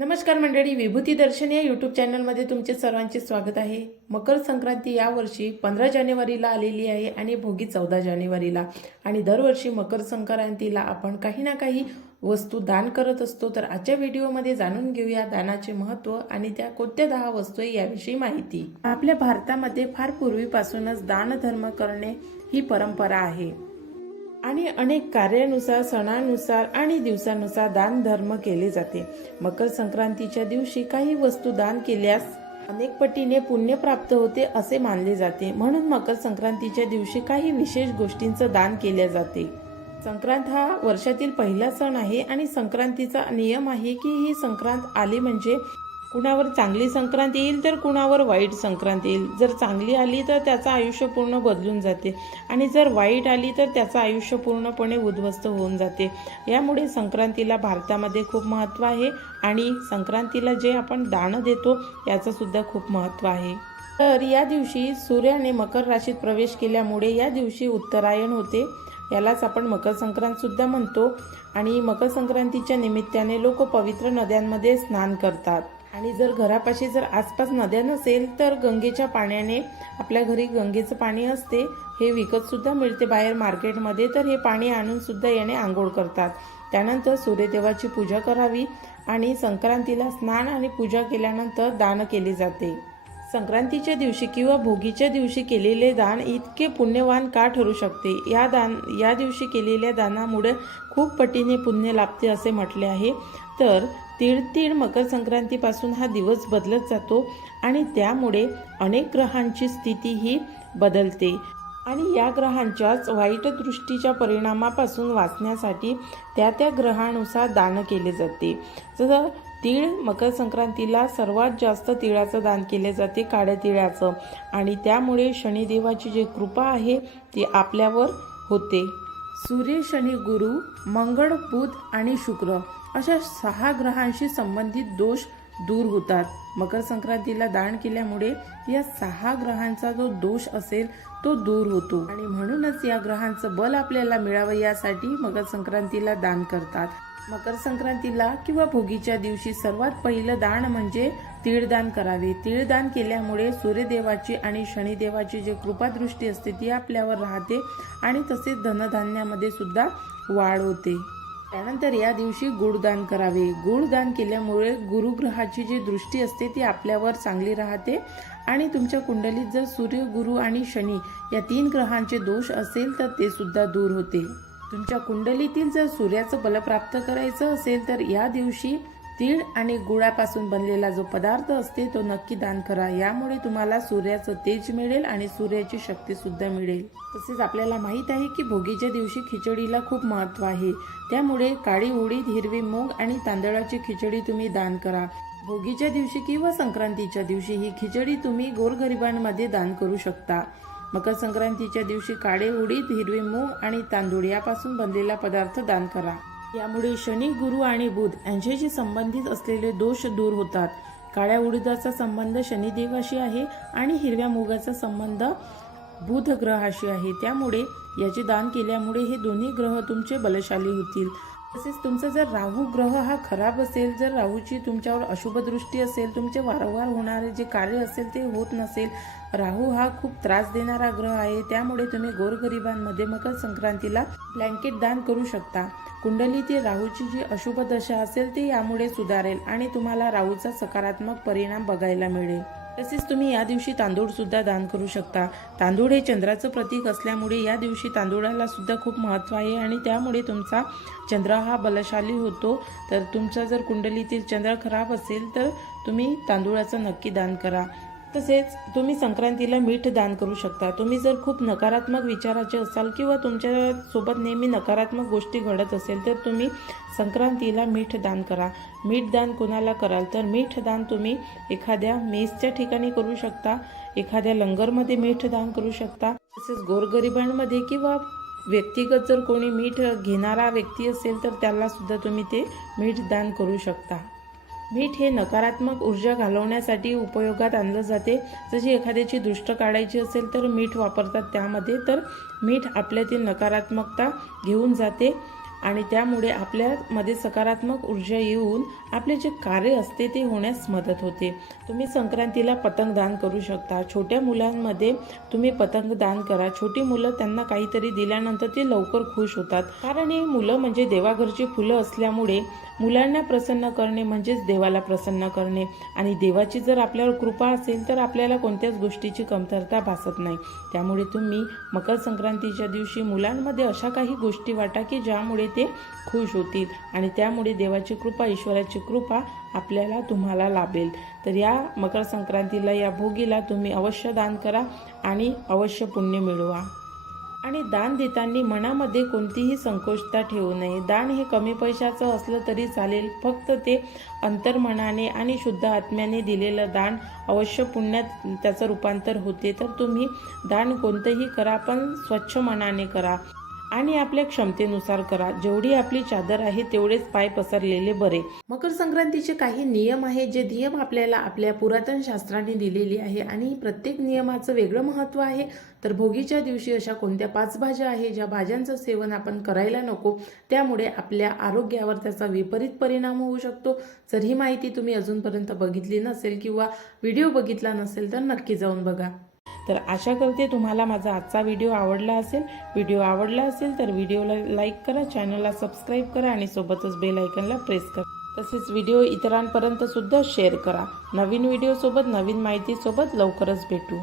नमस्कार मंडळी विभूती दर्शन या यूट्यूब चॅनलमध्ये तुमचे सर्वांचे स्वागत आहे. मकर संक्रांती यावर्षी पंधरा जानेवारीला आलेली आहे आणि भोगी चौदा जानेवारीला. आणि दरवर्षी मकर संक्रांतीला आपण काही ना काही वस्तू दान करत असतो. तर आजच्या व्हिडिओमध्ये जाणून घेऊया दानाचे महत्त्व आणि त्या कोणत्या दहा वस्तू आहे याविषयी माहिती. आपल्या भारतामध्ये फार पूर्वीपासूनच दानधर्म करणे ही परंपरा आहे. आणि अनेक कार्यानुसार सणानुसार आणि दिवसानुसार दान धर्म केले जाते. मकर संक्रांतीच्या दिवशी काही वस्तू दान केल्यास अनेक पटीने पुण्य प्राप्त होते असे मानले जाते. म्हणून मकर संक्रांतीच्या दिवशी काही विशेष गोष्टींचं दान केले जाते. संक्रांत हा वर्षातील पहिला सण आहे आणि संक्रांतीचा नियम आहे की ही संक्रांत आली म्हणजे कुणावर चांगली संक्रांत येईल तर कुणावर वाईट संक्रांत येईल. जर चांगली आली तर त्याचं आयुष्य पूर्ण बदलून जाते. आणि जर वाईट आली तर त्याचं आयुष्य पूर्णपणे उद्ध्वस्त होऊन जाते. यामुळे संक्रांतीला भारतामध्ये खूप महत्त्व आहे आणि संक्रांतीला जे आपण दान देतो याचंसुद्धा खूप महत्त्व आहे. तर या दिवशी सूर्याने मकर राशीत प्रवेश केल्यामुळे या दिवशी उत्तरायण होते. यालाच आपण मकर संक्रांतसुद्धा म्हणतो. आणि मकर संक्रांतीच्या निमित्ताने लोक पवित्र नद्यांमध्ये स्नान करतात. आणि जर घरापाशी जर आसपास नद्या नसेल तर गंगेच्या पाण्याने आपल्या घरी गंगेचं पाणी असते. हे विकत सुद्धा मिळते बाहेर मार्केटमध्ये तर हे पाणी आणून सुद्धा याने आंघोळ करतात. त्यानंतर सूर्यदेवाची पूजा करावी आणि संक्रांतीला स्नान आणि पूजा केल्यानंतर दान केले जाते. संक्रांतीच्या दिवशी किंवा भोगीच्या दिवशी केलेले दान इतके पुण्यवान का ठरू शकते? या दान या दिवशी केलेल्या दानामुळे खूप पटीने पुण्य लाभते असे म्हटले आहे. तर तीळ तीळ मकर संक्रांतीपासून हा दिवस बदलत जातो आणि त्यामुळे अनेक ग्रहांची स्थिती ही बदलते. आणि या ग्रहांच्याच वाईट दृष्टीच्या परिणामापासून वाचण्यासाठी त्या त्या ग्रहानुसार दान केले जाते. जसं तीळ मकर संक्रांतीला सर्वात जास्त तिळाचं दान केले जाते काळ्या तिळाचं. आणि त्यामुळे शनिदेवाची जी कृपा आहे ती आपल्यावर होते. सूर्य शनी गुरु मंगळ बुध आणि शुक्र. अशा सहा ग्रहांशी संबंधित दोष दूर होतात. मकर संक्रांतीला दान केल्यामुळे या सहा ग्रहांचा जो दोष असेल तो दूर होतो. आणि म्हणूनच या ग्रहांचं बल आपल्याला मिळावं यासाठी मकर संक्रांतीला दान करतात. मकर संक्रांतीला किंवा भोगीच्या दिवशी सर्वात पहिलं दान म्हणजे तीळदान करावे. तीळदान केल्यामुळे सूर्यदेवाची आणि शनिदेवाची जी कृपादृष्टी असते ती आपल्यावर राहते आणि तसेच धनधान्यामध्ये सुद्धा वाढ होते. त्यानंतर या दिवशी गुळदान करावे. गुळदान केल्यामुळे गुरुग्रहाची जी दृष्टी असते ती आपल्यावर चांगली राहते. आणि तुमच्या कुंडलीत जर सूर्य गुरु आणि शनी या तीन ग्रहांचे दोष असेल तर ते सुद्धा दूर होते. तुमच्या कुंडलीतील जर सूर्याचं बल प्राप्त करायचं असेल तर या दिवशी तीळ आणि गुळापासून बनलेला जो पदार्थ असते तो नक्की दान करा. यामुळे तुम्हाला सूर्याचं तेज मिळेल आणि सूर्याची शक्ती सुद्धा मिळेल. तसेच आपल्याला माहीत आहे की भोगीच्या दिवशी खिचडीला खूप महत्त्व आहे. त्यामुळे काळी उडीद हिरवी मूग आणि तांदळाची खिचडी तुम्ही दान करा. भोगीच्या दिवशी किंवा संक्रांतीच्या दिवशी ही खिचडी तुम्ही गोरगरिबांमध्ये दान करू शकता. मकर संक्रांतीच्या दिवशी काळे उडीद हिरवे मूग आणि तांदूळ यापासून बनलेला पदार्थ दान करा. यामुळे शनी गुरु आणि बुध यांच्याशी संबंधित असलेले दोष दूर होतात. काळ्या उडीदाचा संबंध शनिदेवाशी आहे आणि हिरव्या मुगाचा संबंध बुध ग्रहाशी आहे. त्यामुळे याचे दान केल्यामुळे हे दोन्ही ग्रह तुमचे बलशाली होतील. तसेच तुमचा जर राहू ग्रह हा खराब असेल जर राहूची तुमच्यावर अशुभ दृष्टी असेल तुमचे वारंवार होणारे जे कार्य असेल ते होत नसेल राहू हा खूप त्रास देणारा ग्रह आहे. त्यामुळे तुम्ही गोरगरिबांमध्ये मकर संक्रांतीला ब्लँकेट दान करू शकता. कुंडलीतील राहूची जी अशुभ दशा असेल ती यामुळे सुधारेल आणि तुम्हाला राहूचा सकारात्मक परिणाम बघायला मिळेल. तसेच तुम्ही या दिवशी तांदूळ सुद्धा दान करू शकता. तांदूळ हे चंद्राचं प्रतीक असल्यामुळे या दिवशी तांदूळाला सुद्धा खूप महत्त्व आहे आणि त्यामुळे तुमचा चंद्र हा बलशाली होतो. तर तुमचा जर कुंडलीतील चंद्र खराब असेल तर तुम्ही तांदूळाचं नक्की दान करा. तसेच तुम्ही संक्रांतीला मीठ दान करू शकता. तुम्ही जर खूप नकारात्मक विचाराचे असाल किंवा तुमच्यासोबत नेहमी नकारात्मक गोष्टी घडत असेल तर तुम्ही संक्रांतीला मीठ दान करा. मीठ दान कोणाला कराल? तर मीठ दान तुम्ही एखाद्या मेसच्या ठिकाणी करू शकता एखाद्या लंगरमध्ये मीठ दान करू शकता. तसेच गोरगरिबांमध्ये किंवा व्यक्तिगत जर कोणी मीठ घेणारा व्यक्ती असेल तर त्याला सुद्धा तुम्ही ते मीठ दान करू शकता. मीठ हे नकारात्मक ऊर्जा घालवण्यासाठी उपयोगात आणलं जाते. जशी एखाद्याची दृष्ट काढायची असेल तर मीठ वापरतात त्यामध्ये तर मीठ आपल्यातील नकारात्मकता घेऊन जाते. आणि त्यामुळे आपल्यामध्ये सकारात्मक ऊर्जा येऊन आपले जे कार्य असते ते होण्यास मदत होते. तुम्ही संक्रांतीला पतंग दान करू शकता. छोट्या मुलांमध्ये तुम्ही पतंग दान करा. छोटी मुलं त्यांना काहीतरी दिल्यानंतर ते लवकर खुश होतात. कारण हे मुलं म्हणजे देवाघरची फुलं असल्यामुळे मुलांना प्रसन्न करणे म्हणजेच देवाला प्रसन्न करणे. आणि देवाची जर आपल्यावर कृपा असेल तर आपल्याला कोणत्याच गोष्टीची कमतरता भासत नाही. त्यामुळे तुम्ही मकर संक्रांतीच्या दिवशी मुलांमध्ये अशा काही गोष्टी वाटा की ज्यामुळे ते खुश होतील. आणि त्यामुळे देवाची कृपा ईश्वराची कृपा आपल्याला तुम्हाला लाभेल. तर या मकर संक्रांतीला या भोगीला तुम्ही अवश्य दान करा आणि अवश्य पुण्य मिळवा. आणि दान देताना मनामध्ये कोणतीही संकोचता ठेवू नये. दान हे कमी पैशाचं असलं तरी चालेल. फक्त ते अंतर्मनाने आणि शुद्ध आत्म्याने दिलेलं दान अवश्य पुण्यात त्याचं रूपांतर होते. तर तुम्ही दान कोणतंही करा पण स्वच्छ मनाने करा. आणि आपल्या क्षमतेनुसार करा. जेवढी आपली चादर आहे तेवढेच पाय पसरलेले बरे. मकर संक्रांतीचे काही नियम आहे जे नियम आपल्याला आपल्या पुरातन शास्त्राने दिलेली आहे. आणि प्रत्येक नियमाचं वेगळं महत्त्व आहे. तर भोगीच्या दिवशी अशा कोणत्या पाच भाज्या आहे ज्या भाज्यांचं सेवन आपण करायला नको त्यामुळे आपल्या आरोग्यावर त्याचा विपरीत परिणाम होऊ शकतो. जर ही माहिती तुम्ही अजूनपर्यंत बघितली नसेल किंवा व्हिडिओ बघितला नसेल तर नक्की जाऊन बघा. तर आशा करते तुम्हाला माझा आजचा व्हिडिओ आवडला असेल. व्हिडिओ आवडला असेल तर व्हिडिओला लाईक करा चॅनलला सबस्क्राईब करा आणि सोबतच बेल आयकनला प्रेस करा. तसेच व्हिडिओ इतरांपर्यंत सुद्धा शेअर करा. नवीन व्हिडिओसोबत नवीन माहितीसोबत लवकरच भेटू.